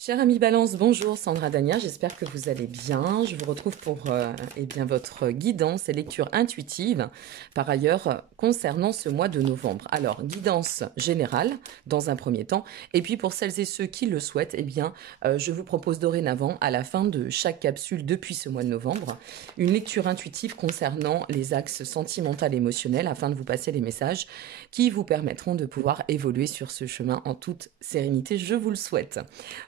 Cher ami Balance, bonjour Sandra Dania, j'espère que vous allez bien. Je vous retrouve pour votre guidance et lecture intuitive, par ailleurs concernant ce mois de novembre. Alors, guidance générale dans un premier temps, et puis pour celles et ceux qui le souhaitent, je vous propose dorénavant, à la fin de chaque capsule depuis ce mois de novembre, une lecture intuitive concernant les axes sentimentaux et émotionnels afin de vous passer les messages qui vous permettront de pouvoir évoluer sur ce chemin en toute sérénité, je vous le souhaite.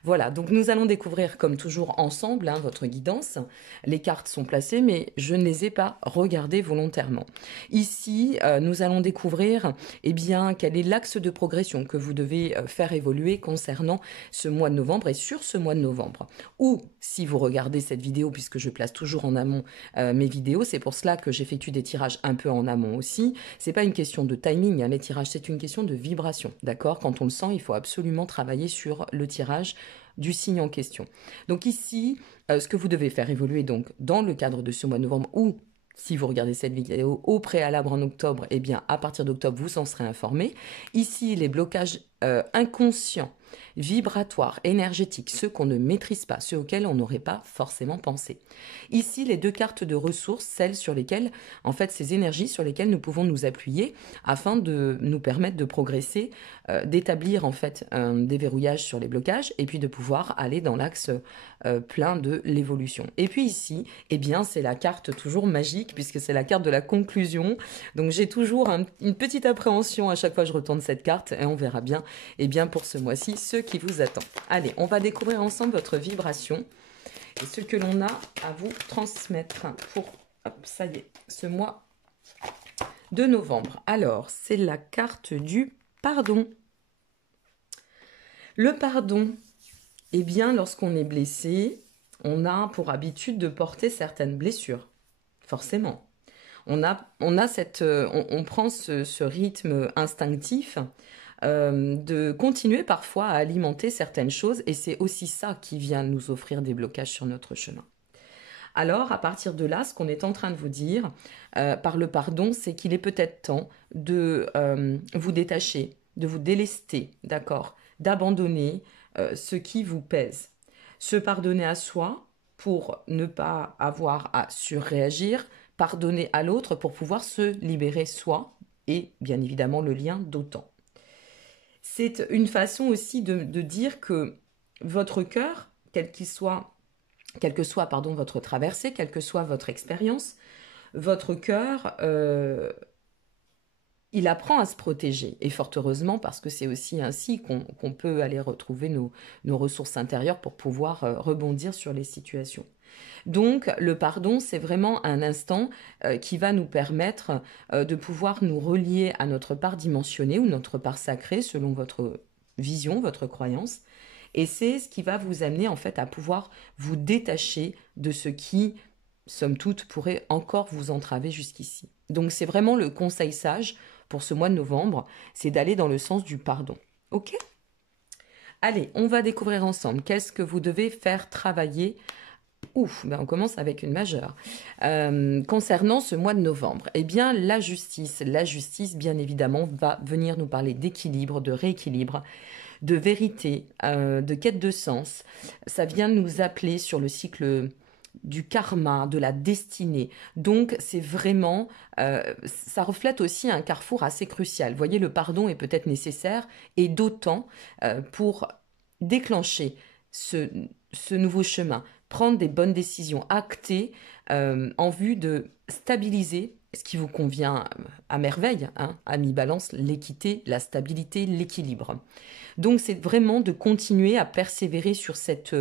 Voilà, donc nous allons découvrir comme toujours ensemble votre guidance. Les cartes sont placées, mais je ne les ai pas regardées volontairement. Ici, nous allons découvrir quel est l'axe de progression que vous devez faire évoluer concernant ce mois de novembre et sur ce mois de novembre. Ou si vous regardez cette vidéo, puisque je place toujours en amont mes vidéos, c'est pour cela que j'effectue des tirages un peu en amont aussi. C'est pas une question de timing, les tirages, c'est une question de vibration, d'accord? Quand on le sent, il faut absolument travailler sur le tirage du signe en question. Donc ici, ce que vous devez faire évoluer donc dans le cadre de ce mois de novembre ou si vous regardez cette vidéo au préalable en octobre, à partir d'octobre, vous en serez informé. Ici, les blocages inconscients, vibratoires, énergétiques, ceux qu'on ne maîtrise pas, ceux auxquels on n'aurait pas forcément pensé. Ici, les deux cartes de ressources, celles sur lesquelles, en fait, ces énergies sur lesquelles nous pouvons nous appuyer afin de nous permettre de progresser, d'établir en fait un déverrouillage sur les blocages et puis de pouvoir aller dans l'axe plein de l'évolution. Et puis ici, c'est la carte toujours magique puisque c'est la carte de la conclusion. Donc j'ai toujours une petite appréhension à chaque fois que je retourne cette carte et on verra bien, pour ce mois-ci, ce qui vous attend. Allez, on va découvrir ensemble votre vibration et ce que l'on a à vous transmettre pour, ça y est, ce mois de novembre. Alors, c'est la carte du pardon. Le pardon, lorsqu'on est blessé, on a pour habitude de porter certaines blessures, forcément. On prend ce rythme instinctif de continuer parfois à alimenter certaines choses et c'est aussi ça qui vient nous offrir des blocages sur notre chemin. Alors, à partir de là, ce qu'on est en train de vous dire par le pardon, c'est qu'il est peut-être temps de vous détacher, de vous délester, d'accord, d'abandonner ce qui vous pèse. Se pardonner à soi pour ne pas avoir à surréagir, pardonner à l'autre pour pouvoir se libérer soi et bien évidemment le lien d'autant. C'est une façon aussi de dire que votre cœur, quel que soit votre traversée, quelle que soit votre expérience, votre cœur, il apprend à se protéger. Et fort heureusement, parce que c'est aussi ainsi qu'on peut aller retrouver nos ressources intérieures pour pouvoir rebondir sur les situations. Donc, le pardon, c'est vraiment un instant qui va nous permettre de pouvoir nous relier à notre part dimensionnée ou notre part sacrée, selon votre vision, votre croyance. Et c'est ce qui va vous amener en fait à pouvoir vous détacher de ce qui, somme toute, pourrait encore vous entraver jusqu'ici. Donc c'est vraiment le conseil sage pour ce mois de novembre, c'est d'aller dans le sens du pardon. Ok? Allez, on va découvrir ensemble qu'est-ce que vous devez faire travailler. On commence avec une majeure. Concernant ce mois de novembre, la justice, bien évidemment, va venir nous parler d'équilibre, de rééquilibre, de vérité, de quête de sens. Ça vient nous appeler sur le cycle du karma, de la destinée. Donc c'est vraiment, ça reflète aussi un carrefour assez crucial. Vous voyez, le pardon est peut-être nécessaire et d'autant pour déclencher ce nouveau chemin, prendre des bonnes décisions, acter en vue de stabiliser ce qui vous convient à merveille, ami Balance, l'équité, la stabilité, l'équilibre. Donc c'est vraiment de continuer à persévérer sur cette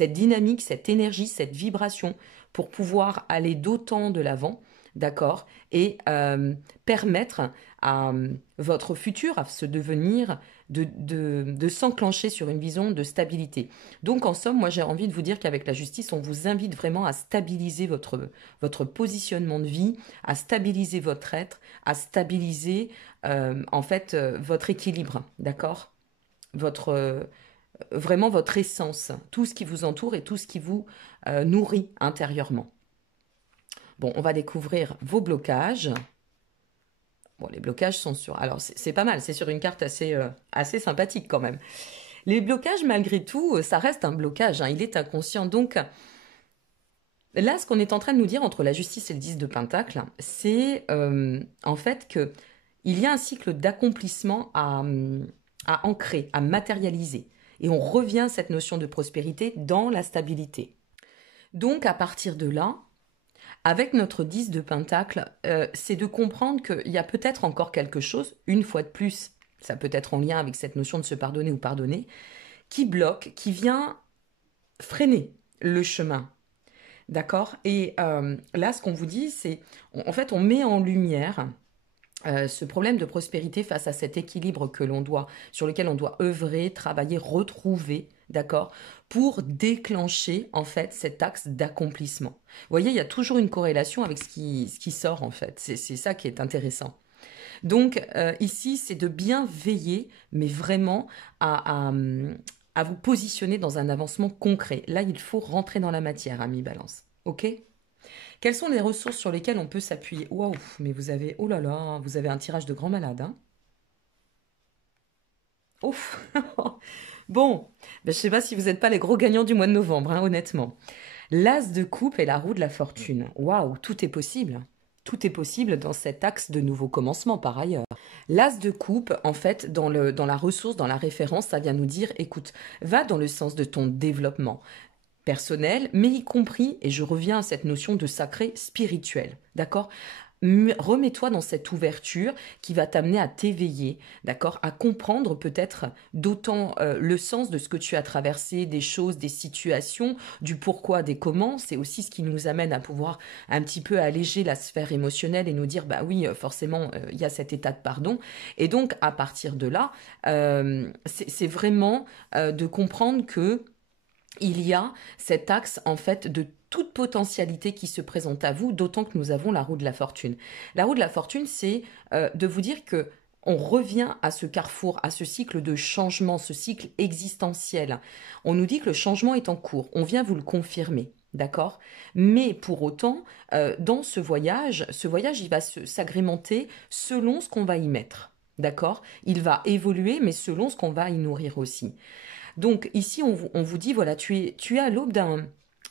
dynamique, cette énergie, cette vibration pour pouvoir aller d'autant de l'avant, d'accord, et permettre à votre futur, à ce devenir, de s'enclencher sur une vision de stabilité. Donc en somme, moi j'ai envie de vous dire qu'avec la justice, on vous invite vraiment à stabiliser votre positionnement de vie, à stabiliser votre être, à stabiliser votre équilibre, d'accord, vraiment votre essence, tout ce qui vous entoure et tout ce qui vous nourrit intérieurement. Bon, on va découvrir vos blocages. Bon, les blocages sont sur... Alors, c'est pas mal, c'est sur une carte assez sympathique quand même. Les blocages, malgré tout, ça reste un blocage, hein, il est inconscient. Donc, là, ce qu'on est en train de nous dire entre la justice et le 10 de Pentacle, c'est en fait que il y a un cycle d'accomplissement à ancrer, à matérialiser. Et on revient à cette notion de prospérité dans la stabilité. Donc, à partir de là, avec notre 10 de Pentacle, c'est de comprendre qu'il y a peut-être encore quelque chose, une fois de plus, ça peut être en lien avec cette notion de se pardonner ou pardonner, qui bloque, qui vient freiner le chemin. D'accord? Et là, ce qu'on vous dit, c'est, en fait, on met en lumière ce problème de prospérité face à cet équilibre que l'on doit, sur lequel on doit œuvrer, travailler, retrouver, d'accord, pour déclencher en fait cet axe d'accomplissement. Vous voyez, il y a toujours une corrélation avec ce qui sort en fait. C'est ça qui est intéressant. Donc ici, c'est de bien veiller, mais vraiment à vous positionner dans un avancement concret. Là, il faut rentrer dans la matière, ami Balance. Ok? Quelles sont les ressources sur lesquelles on peut s'appuyer? Waouh, mais vous avez, oh là là, vous avez un tirage de grand malade, hein? Ouf. Bon, ben, je ne sais pas si vous n'êtes pas les gros gagnants du mois de novembre, hein, honnêtement. L'as de coupe et la roue de la fortune. Waouh, tout est possible. Tout est possible dans cet axe de nouveau commencement par ailleurs. L'as de coupe, en fait, dans la ressource, dans la référence, ça vient nous dire, écoute, va dans le sens de ton développement personnel, mais y compris, et je reviens à cette notion de sacré spirituel, d'accord? Remets-toi dans cette ouverture qui va t'amener à t'éveiller, d'accord? À comprendre peut-être d'autant le sens de ce que tu as traversé, des choses, des situations, du pourquoi, des comment. C'est aussi ce qui nous amène à pouvoir un petit peu alléger la sphère émotionnelle et nous dire, bah oui, forcément, il y a cet état de pardon. Et donc, à partir de là, c'est vraiment de comprendre que il y a cet axe en fait de toute potentialité qui se présente à vous, d'autant que nous avons la roue de la fortune. La roue de la fortune, c'est de vous dire que on revient à ce carrefour, à ce cycle de changement, ce cycle existentiel. On nous dit que le changement est en cours. On vient vous le confirmer. D'accord? Mais pour autant, dans ce voyage, il va s'agrémenter selon ce qu'on va y mettre. D'accord? Il va évoluer, mais selon ce qu'on va y nourrir aussi. Donc ici, on vous dit, voilà, tu es à l'aube d'un,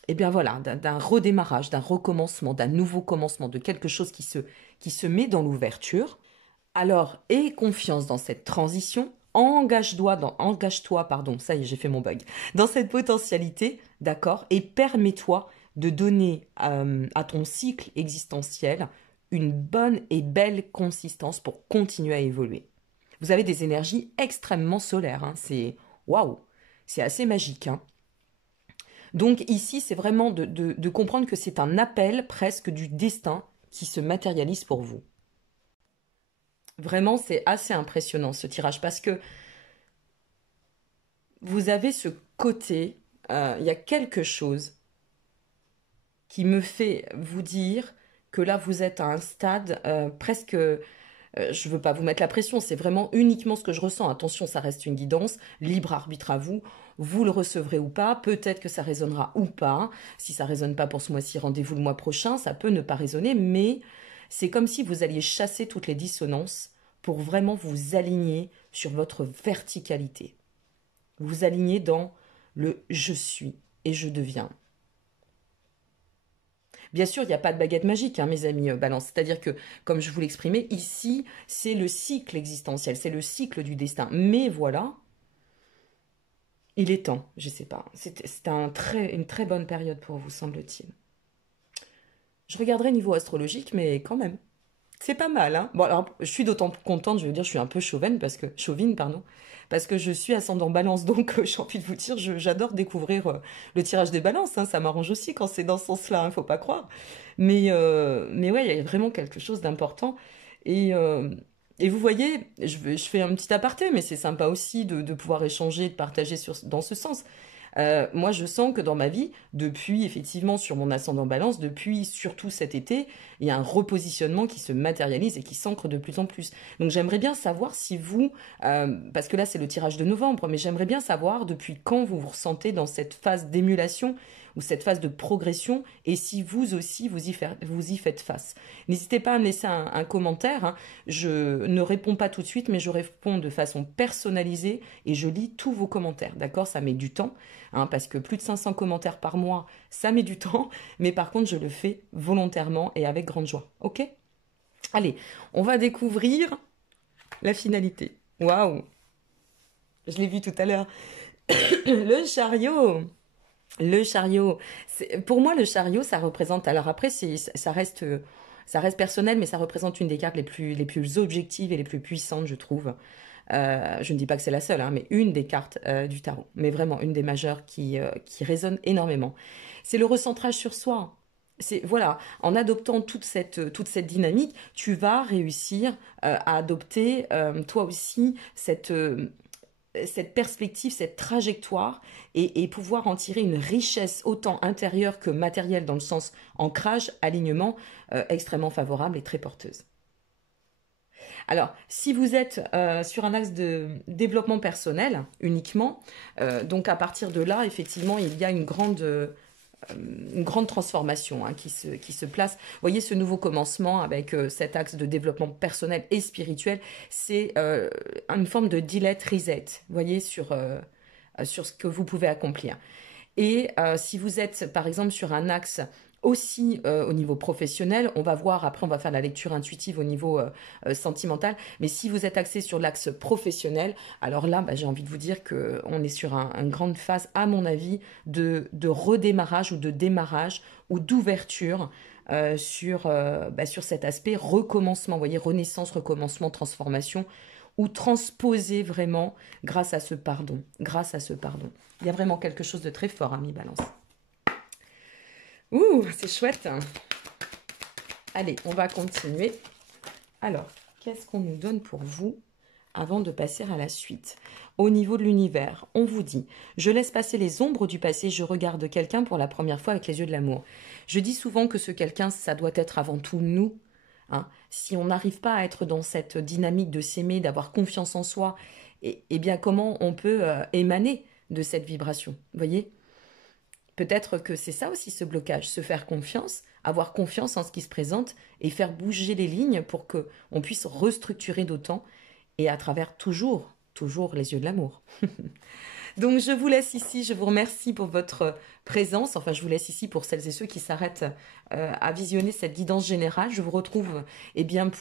eh bien voilà, d'un redémarrage, d'un recommencement, d'un nouveau commencement, de quelque chose qui se met dans l'ouverture. Alors, aie confiance dans cette transition, engage-toi, pardon, ça y est, j'ai fait mon bug, dans cette potentialité, d'accord, et permets-toi de donner à ton cycle existentiel une bonne et belle consistance pour continuer à évoluer. Vous avez des énergies extrêmement solaires, hein, c'est waouh, c'est assez magique, hein. Donc ici, c'est vraiment de comprendre que c'est un appel presque du destin qui se matérialise pour vous. Vraiment, c'est assez impressionnant ce tirage parce que vous avez ce côté, il y a quelque chose qui me fait vous dire que là, vous êtes à un stade presque. Je ne veux pas vous mettre la pression, c'est vraiment uniquement ce que je ressens. Attention, ça reste une guidance, libre arbitre à vous. Vous le recevrez ou pas, peut-être que ça résonnera ou pas. Si ça résonne pas pour ce mois-ci, rendez-vous le mois prochain. Ça peut ne pas résonner, mais c'est comme si vous alliez chasser toutes les dissonances pour vraiment vous aligner sur votre verticalité. Vous aligner dans le je suis et je deviens. Bien sûr, il n'y a pas de baguette magique, hein, mes amis Balance. C'est-à-dire que, comme je vous l'exprimais, ici, c'est le cycle existentiel, c'est le cycle du destin. Mais voilà, il est temps, je ne sais pas. C'est une très bonne période pour vous, semble-t-il. Je regarderai niveau astrologique, mais quand même. C'est pas mal, hein. Bon, alors, je suis d'autant plus contente, je veux dire, je suis un peu chauvine, pardon, parce que je suis ascendant balance, donc j'ai envie de vous dire, j'adore découvrir le tirage des balances, hein, ça m'arrange aussi quand c'est dans ce sens-là, hein, faut pas croire. Mais ouais, il y a vraiment quelque chose d'important. Et, euh, et vous voyez, je fais un petit aparté, mais c'est sympa aussi de pouvoir échanger, de partager dans ce sens. Moi, je sens que dans ma vie, depuis effectivement sur mon ascendant balance, depuis surtout cet été, il y a un repositionnement qui se matérialise et qui s'ancre de plus en plus. Donc j'aimerais bien savoir si vous, parce que là c'est le tirage de novembre, mais j'aimerais bien savoir depuis quand vous vous ressentez dans cette phase d'émulation ou cette phase de progression et si vous aussi vous y faites face. N'hésitez pas à me laisser un commentaire, hein. Je ne réponds pas tout de suite, mais je réponds de façon personnalisée et je lis tous vos commentaires, d'accord? Ça met du temps, hein, parce que plus de 500 commentaires par mois, ça met du temps, mais par contre, je le fais volontairement et avec grande joie, ok? Allez, on va découvrir la finalité. Waouh! Je l'ai vu tout à l'heure. Le chariot! Le chariot. Pour moi, le chariot, ça représente... Alors après, ça reste personnel, mais ça représente une des cartes les plus objectives et les plus puissantes, je trouve. Je ne dis pas que c'est la seule, hein, mais une des cartes du tarot. Mais vraiment, une des majeures qui résonne énormément. C'est le recentrage sur soi. Voilà, en adoptant toute cette dynamique, tu vas réussir à adopter toi aussi cette perspective, cette trajectoire et pouvoir en tirer une richesse autant intérieure que matérielle dans le sens ancrage, alignement, extrêmement favorable et très porteuse. Alors, si vous êtes sur un axe de développement personnel uniquement, donc à partir de là, effectivement, il y a une grande transformation, hein, qui se place. Vous voyez, ce nouveau commencement avec cet axe de développement personnel et spirituel, c'est une forme de delete reset, vous voyez, sur ce que vous pouvez accomplir. Et si vous êtes, par exemple, sur un axe aussi au niveau professionnel, on va voir, après on va faire la lecture intuitive au niveau sentimental, mais si vous êtes axé sur l'axe professionnel, alors là, j'ai envie de vous dire qu'on est sur une grande phase, à mon avis, de redémarrage ou de démarrage ou d'ouverture sur cet aspect recommencement, vous voyez, renaissance, recommencement, transformation, ou transposer vraiment grâce à ce pardon, Il y a vraiment quelque chose de très fort, ami Balance. Ouh, c'est chouette. Allez, on va continuer. Alors, qu'est-ce qu'on nous donne pour vous avant de passer à la suite? Au niveau de l'univers, on vous dit « Je laisse passer les ombres du passé, je regarde quelqu'un pour la première fois avec les yeux de l'amour. » Je dis souvent que ce quelqu'un, ça doit être avant tout nous. Hein. Si on n'arrive pas à être dans cette dynamique de s'aimer, d'avoir confiance en soi, eh bien comment on peut émaner de cette vibration? Vous voyez? Peut-être que c'est ça aussi ce blocage, se faire confiance, avoir confiance en ce qui se présente et faire bouger les lignes pour qu'on puisse restructurer d'autant et à travers toujours les yeux de l'amour. Donc je vous laisse ici, je vous remercie pour votre présence, enfin je vous laisse ici pour celles et ceux qui s'arrêtent à visionner cette guidance générale. Je vous retrouve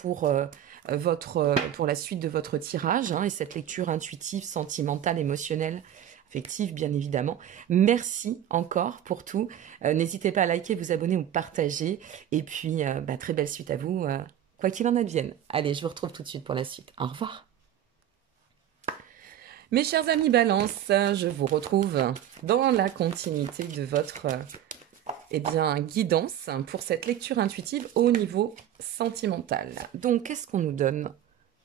pour la suite de votre tirage, hein, et cette lecture intuitive, sentimentale, émotionnelle, affective bien évidemment. Merci encore pour tout. N'hésitez pas à liker, vous abonner ou partager. Et puis très belle suite à vous, quoi qu'il en advienne. Allez, je vous retrouve tout de suite pour la suite. Au revoir. Mes chers amis Balance, je vous retrouve dans la continuité de votre guidance pour cette lecture intuitive au niveau sentimental. Donc, qu'est-ce qu'on nous donne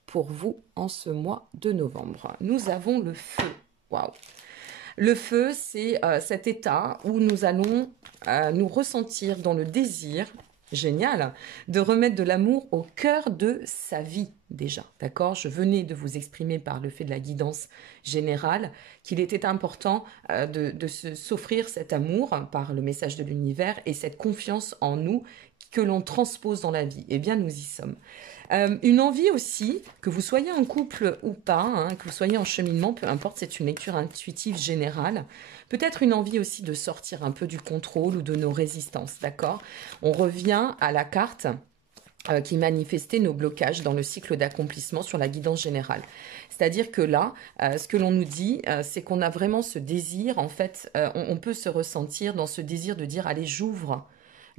pour vous en ce mois de novembre? Nous avons le feu. Waouh! Le feu, c'est cet état où nous allons nous ressentir dans le désir, génial, de remettre de l'amour au cœur de sa vie déjà, d'accord? Je venais de vous exprimer par le fait de la guidance générale qu'il était important de s'offrir cet amour par le message de l'univers et cette confiance en nous que l'on transpose dans la vie. Eh bien, nous y sommes. Une envie aussi, que vous soyez en couple ou pas, hein, que vous soyez en cheminement, peu importe, c'est une lecture intuitive générale. Peut-être une envie aussi de sortir un peu du contrôle ou de nos résistances, d'accord? On revient à la carte qui manifestait nos blocages dans le cycle d'accomplissement sur la guidance générale. C'est-à-dire que là, ce que l'on nous dit, c'est qu'on a vraiment ce désir, en fait, on peut se ressentir dans ce désir de dire, allez, j'ouvre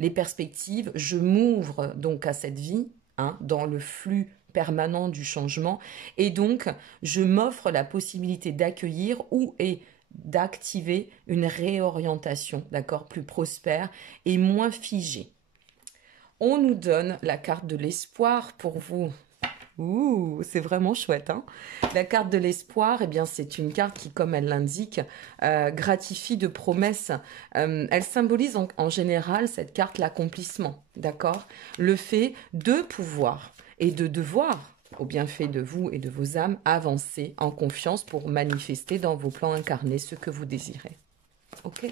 les perspectives, je m'ouvre donc à cette vie, hein, dans le flux permanent du changement, et donc je m'offre la possibilité d'accueillir et d'activer une réorientation, d'accord, plus prospère et moins figée. On nous donne la carte de l'espoir pour vous. Ouh, c'est vraiment chouette, hein? La carte de l'espoir, eh bien, c'est une carte qui, comme elle l'indique, gratifie de promesses. Elle symbolise en général, cette carte, l'accomplissement, d'accord? Le fait de pouvoir et de devoir, au bienfait de vous et de vos âmes, avancer en confiance pour manifester dans vos plans incarnés ce que vous désirez. Ok?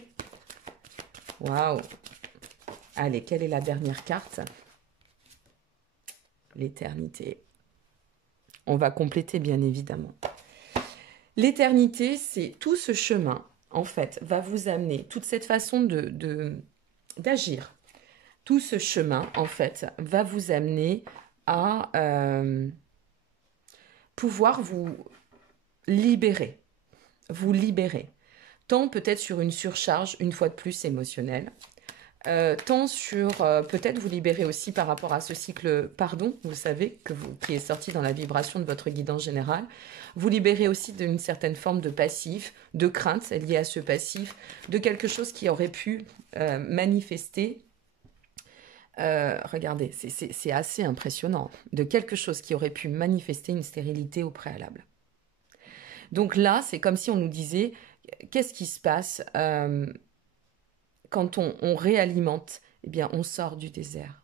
Waouh. Allez, quelle est la dernière carte? L'éternité. On va compléter, bien évidemment. L'éternité, c'est tout ce chemin, en fait, va vous amener, toute cette façon d'agir. Tout ce chemin, en fait, va vous amener à pouvoir vous libérer. Vous libérer. Tant peut-être sur une surcharge, une fois de plus, émotionnelle. Tant sur peut-être vous libérer aussi par rapport à ce cycle pardon, vous savez, qui est sorti dans la vibration de votre guidance générale. Vous libérer aussi d'une certaine forme de passif, de crainte liée à ce passif, de quelque chose qui aurait pu manifester. Regardez, c'est assez impressionnant. De quelque chose qui aurait pu manifester une stérilité au préalable. Donc là, c'est comme si on nous disait, qu'est-ce qui se passe quand on réalimente, eh bien, on sort du désert.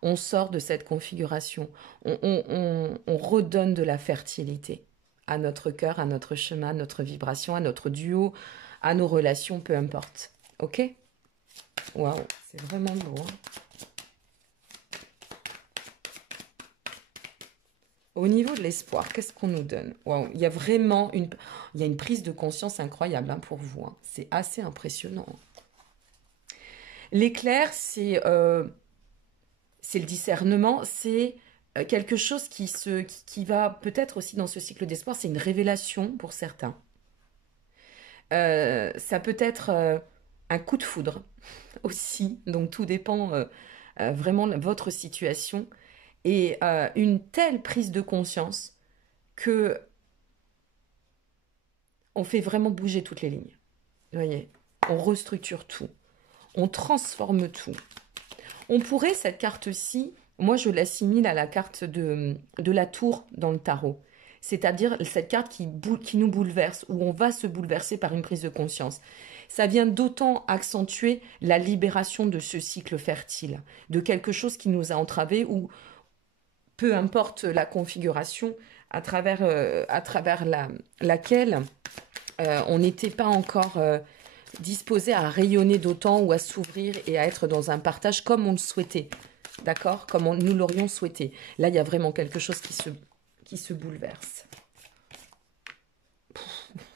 On sort de cette configuration. On redonne de la fertilité à notre cœur, à notre chemin, à notre vibration, à notre duo, à nos relations, peu importe. Ok? Waouh, c'est vraiment beau. Hein. Au niveau de l'espoir, qu'est-ce qu'on nous donne? Waouh, il y a vraiment une prise de conscience incroyable hein, pour vous. Hein. C'est assez impressionnant. L'éclair, c'est le discernement, c'est quelque chose qui va peut-être aussi dans ce cycle d'espoir, c'est une révélation pour certains. Ça peut être un coup de foudre aussi, donc tout dépend vraiment de votre situation. Et une telle prise de conscience que on fait vraiment bouger toutes les lignes. Vous voyez, on restructure tout. On transforme tout. On pourrait, cette carte-ci, moi je l'assimile à la carte de la tour dans le tarot. C'est-à-dire cette carte qui nous bouleverse, où on va se bouleverser par une prise de conscience. Ça vient d'autant accentuer la libération de ce cycle fertile, de quelque chose qui nous a entravés, ou peu importe la configuration à travers laquelle on n'était pas encore... disposé à rayonner d'autant ou à s'ouvrir et à être dans un partage comme on le souhaitait, d'accord? Comme nous l'aurions souhaité. Là, il y a vraiment quelque chose qui se bouleverse.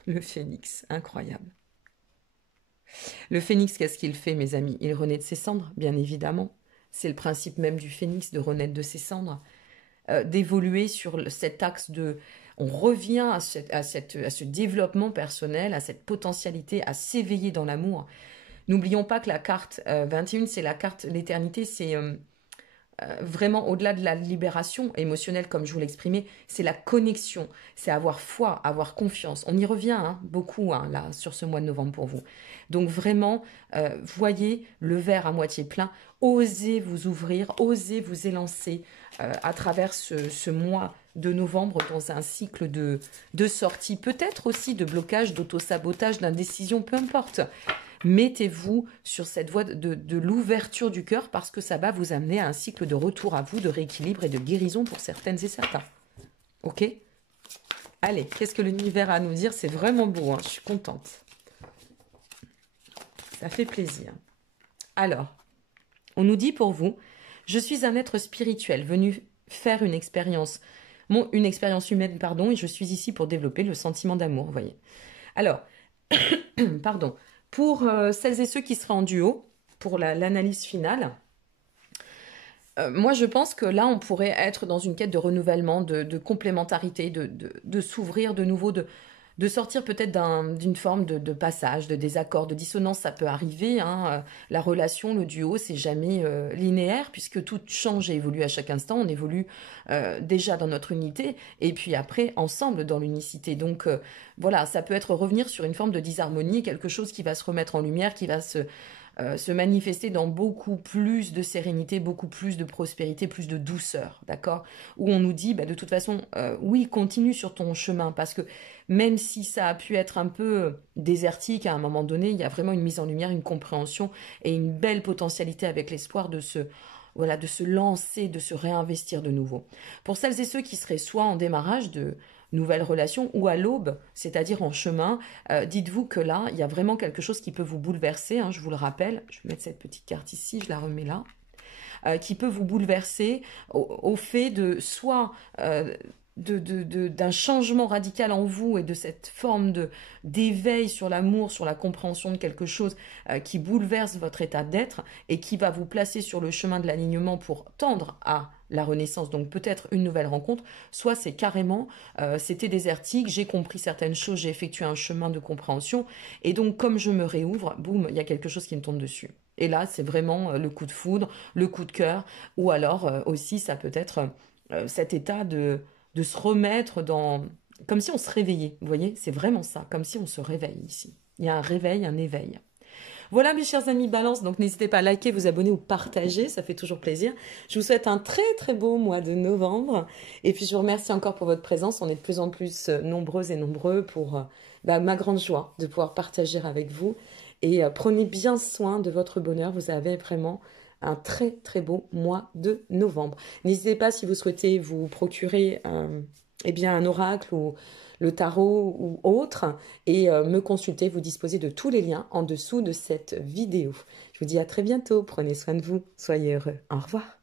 Le phénix, incroyable. Le phénix, qu'est-ce qu'il fait, mes amis? Il renaît de ses cendres, bien évidemment. C'est le principe même du phénix, de renaître de ses cendres. D'évoluer sur cet axe de... On revient à ce développement personnel, à cette potentialité, à s'éveiller dans l'amour. N'oublions pas que la carte 21, c'est la carte l'éternité, c'est vraiment au-delà de la libération émotionnelle, comme je vous l'exprimais, c'est la connexion, c'est avoir foi, avoir confiance. On y revient hein, beaucoup hein, là sur ce mois de novembre pour vous. Donc vraiment, voyez le verre à moitié plein, osez vous ouvrir, osez vous élancer à travers ce mois de novembre dans un cycle de sortie, peut-être aussi de blocage, d'auto-sabotage, d'indécision, peu importe. Mettez-vous sur cette voie de l'ouverture du cœur parce que ça va vous amener à un cycle de retour à vous, de rééquilibre et de guérison pour certaines et certains. Ok? Allez, qu'est-ce que l'univers a à nous dire? C'est vraiment beau, hein, je suis contente. Ça fait plaisir. Alors, on nous dit pour vous, je suis un être spirituel venu faire une expérience humaine, pardon, et je suis ici pour développer le sentiment d'amour, vous voyez. Alors, pardon, pour celles et ceux qui seraient en duo, pour l'analyse finale, moi je pense que là on pourrait être dans une quête de renouvellement, de complémentarité, de s'ouvrir de nouveau, de sortir peut-être d'une forme de passage, de désaccord, de dissonance, ça peut arriver. Hein. La relation, le duo, c'est jamais linéaire puisque tout change et évolue à chaque instant. On évolue déjà dans notre unité et puis après ensemble dans l'unicité. Donc voilà, ça peut être revenir sur une forme de disharmonie, quelque chose qui va se remettre en lumière, qui va se manifester dans beaucoup plus de sérénité, beaucoup plus de prospérité, plus de douceur, d'accord? Où on nous dit, bah, de toute façon, oui, continue sur ton chemin, parce que même si ça a pu être un peu désertique à un moment donné, il y a vraiment une mise en lumière, une compréhension et une belle potentialité avec l'espoir de se lancer, de se réinvestir de nouveau. Pour celles et ceux qui seraient soit en démarrage nouvelle relation ou à l'aube, c'est-à-dire en chemin. Dites-vous que là, il y a vraiment quelque chose qui peut vous bouleverser, hein, je vous le rappelle. Je vais mettre cette petite carte ici, je la remets là. Qui peut vous bouleverser au fait de soit d'un changement radical en vous et de cette forme d'éveil sur l'amour, sur la compréhension de quelque chose qui bouleverse votre état d'être et qui va vous placer sur le chemin de l'alignement pour tendre à la renaissance, donc peut-être une nouvelle rencontre, soit c'est carrément, c'était désertique, j'ai compris certaines choses, j'ai effectué un chemin de compréhension, et donc comme je me réouvre, boum, il y a quelque chose qui me tombe dessus. Et là, c'est vraiment le coup de foudre, le coup de cœur, ou alors aussi, ça peut être cet état de se remettre dans... Comme si on se réveillait, vous voyez? C'est vraiment ça, comme si on se réveille ici. Il y a un réveil, un éveil. Voilà mes chers amis Balance, donc n'hésitez pas à liker, vous abonner ou partager, ça fait toujours plaisir. Je vous souhaite un très très beau mois de novembre et puis je vous remercie encore pour votre présence. On est de plus en plus nombreuses et nombreux pour ma grande joie de pouvoir partager avec vous. Et prenez bien soin de votre bonheur, vous avez vraiment un très très beau mois de novembre. N'hésitez pas si vous souhaitez vous procurer eh bien, un oracle ou le tarot ou autre, et me consulter, vous disposez de tous les liens en dessous de cette vidéo. Je vous dis à très bientôt, prenez soin de vous, soyez heureux, au revoir.